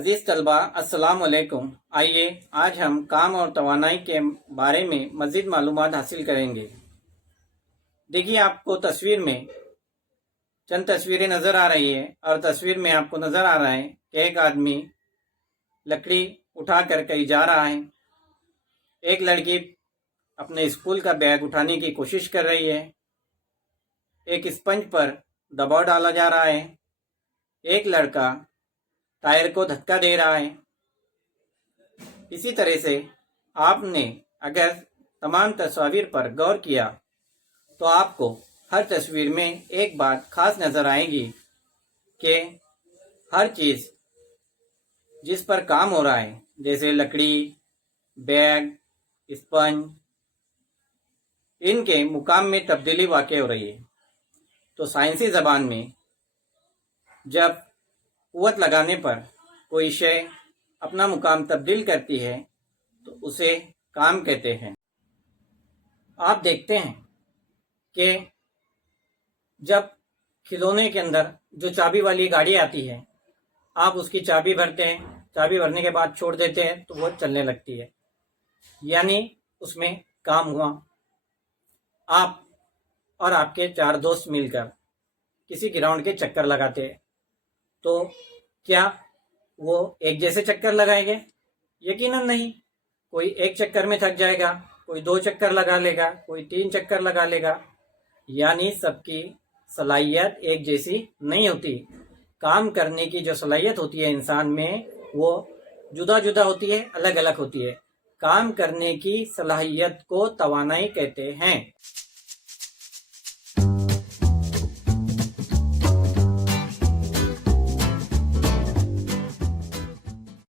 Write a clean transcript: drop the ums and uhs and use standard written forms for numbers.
अजीज तलबा अस्सलाम वालेकुम। आइए आज हम काम और तवानाई के बारे में मज़ीद मालूमात हासिल करेंगे। देखिए, आपको तस्वीर में चंद तस्वीरें नज़र आ रही है और तस्वीर में आपको नज़र आ रहा है कि एक आदमी लकड़ी उठा कर कहीं जा रहा है। एक लड़की अपने स्कूल का बैग उठाने की कोशिश कर रही है। एक स्पंज पर दबाव डाला जा रहा है। एक लड़का टायर को धक्का दे रहा है। इसी तरह से आपने अगर तमाम तस्वीर पर गौर किया तो आपको हर तस्वीर में एक बात खास नज़र आएगी कि हर चीज़ जिस पर काम हो रहा है, जैसे लकड़ी, बैग, स्पंज, इनके मुकाम में तब्दीली वाक़ हो रही है। तो साइंसी ज़बान में जब कुव्वत लगाने पर कोई शय अपना मुकाम तब्दील करती है तो उसे काम कहते हैं। आप देखते हैं कि जब खिलौने के अंदर जो चाबी वाली गाड़ी आती है, आप उसकी चाबी भरते हैं, चाबी भरने के बाद छोड़ देते हैं तो वो चलने लगती है, यानी उसमें काम हुआ। आप और आपके चार दोस्त मिलकर किसी ग्राउंड के चक्कर लगाते हैं तो क्या वो एक जैसे चक्कर लगाएंगे? यकीनन नहीं। कोई एक चक्कर में थक जाएगा, कोई 2 चक्कर लगा लेगा, कोई 3 चक्कर लगा लेगा। यानी सबकी सलाहियत एक जैसी नहीं होती। काम करने की जो सलाहियत होती है इंसान में, वो जुदा जुदा होती है, अलग अलग होती है। काम करने की सलाहियत को तवानाई कहते हैं।